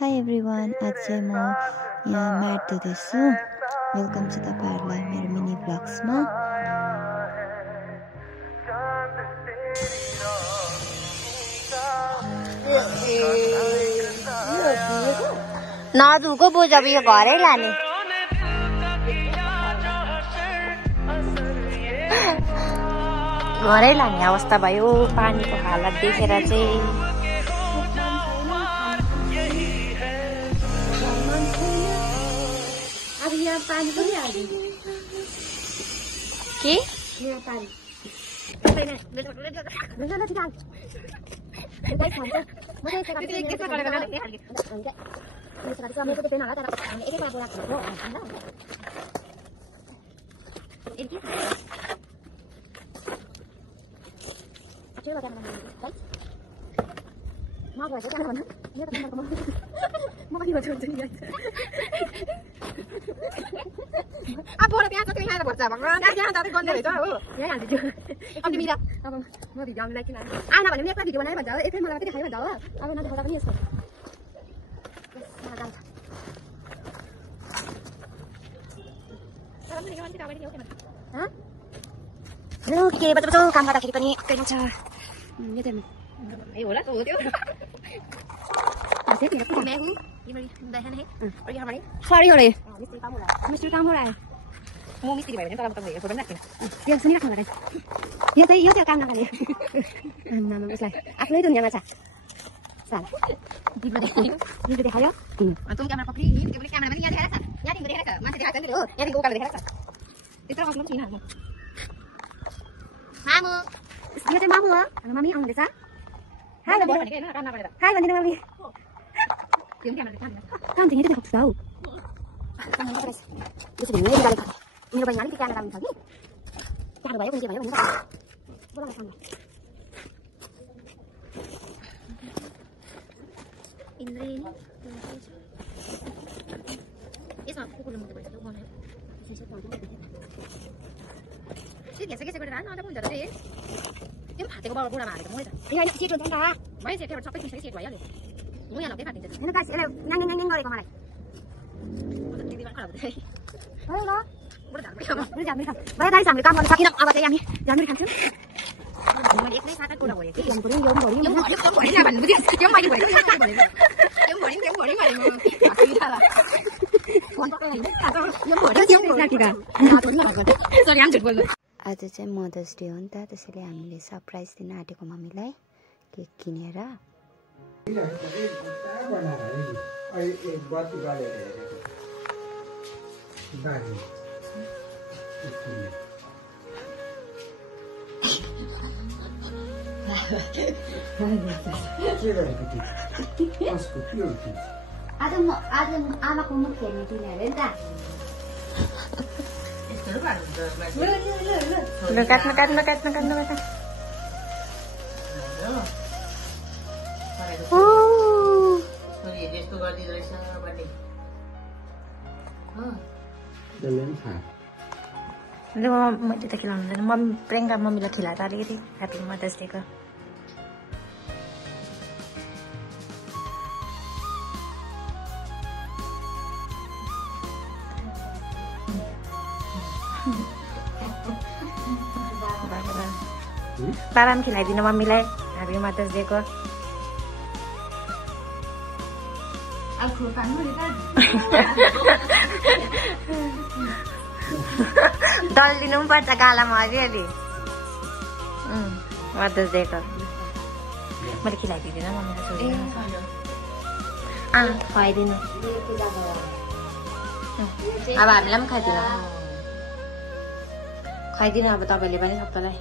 Hi everyone, आज चाहिँ म यहाँ म्याट धुँदैछु। वेलकम छ तपाईहरुलाई मेरो मिनी ब्लग्समा। नधुको बोझ अब यो घरै लाने। घरै लाने अवस्था भयो पानीको हालत देखेर चाहिँ। अब यहाँ पानी पनि हाल्दिनु के यहाँ पानी अब बोरा प्याज कति खाएर पर्छ भगवान त्यहाँ जाँदै गन्दै रहेछ हो यहाँ हाल्दिन्छु अब मिला अब म भिडियो आउनुलाई किन आएन भने पनि एकलाई भिडियो बनाएर भन्छ एकै मलाई मात्रै खाइ भन्छ हो अब नदेखाउँदा पनि यस्तो के बच्चा काम गर्दाखेरि पनि अक्कै छ यो त ए होला त हो त्यो मैं हूँ ये मेरी बहन है और ये हमारी सरी हो रे मिस्त्री काम हो रहा है म मिस्त्री भयो भने तर म त फोटो पनि राख्दिन यो सुनिराख्नु होला यो चाहिँ काम नगर्ने आम्मामा उसलाई आफ्नै दुनियाँमा छ साला दिदीले देखायो तुम क्यामेरा पक्रि नि त्यो पनि क्यामेरा पनि यहाँ देखाएर छ यहाँ तिम्रो देखाएर छ मान्छे देखाएको नि हो यहाँ देखि उकालो देखाएर छ त्यत्रो हस्नु पनि छैन मामु यो चाहिँ मामु हो हाम्रो मम्मी आउँदैछ हाय भनेको हैन काम नगरेर हाय भन्दिनु मम्मी त्यो क्यामेरा देखाएर काम चाहिँ यतै देखाउँछ हौ त्यसो भने मेरो बहिनी अलिकति क्यामेरा हुन्छ कि टाढो भयो कुन के भयो भनेर बोलाउन सामने इन्द्रेणी यसमा कुकुरले मुक्ति भइसक्यो बनायो त्यो घेसा घेसा गरेर हाल्न अन्त हुन्छ त त्यो फाटेको बुढामा हालेको मैले त ए हैन सेट हुन्छ नि त भयो सेट सबै किसिमको सेट भइहाल्यो म यहाँ लग्दै काटिदिन्छु हैन गाइस यसले न्याङ न्याङ न्याङ गरेको मलाई दिदीमा खराब हुँदै हो ल बुढा धानको बुढी जामुरी खाऊ भयो गाइस हामीले काम गर्न सकिन अब चाहिँ हामी जामुरी खान्छौँ मैले एक्लै सात कुरा भयो कि यो पनि यो पनि यो भरि भन्नु बुझ्यो त्यो मैले भयो त्यो भरि फोन पक्राइ सरी आम झुट बोल्नु आज चाहिँ मदर्स डे हो नि त, त्यसैले हामीले सरप्राइज दिन आँटेको मम्मीलाई केक किनेर। आज आमाको मुख हेर्ने दिने अरे नि त ल काट्नु मैले त खिलाउनु हुँदैन मम्मी प्रियङ्का मम्मीलाई खिलाएर अलिकति ह्याप्पी मदर्स डेको बाबा पनि खिलाइदिनु मम्मीलाई ह्याप्पी मदर्स डेको दलिदिनु पनि पर्छ गालामा अलिअलि मदर्स डेको मैले खिलाइदिँदिनँ मम्मीलाई सोधिदिनु खुवाइदिनु अब हामीलाई पनि खुवाइदिनु अब तपाईँले पनि सबैलाई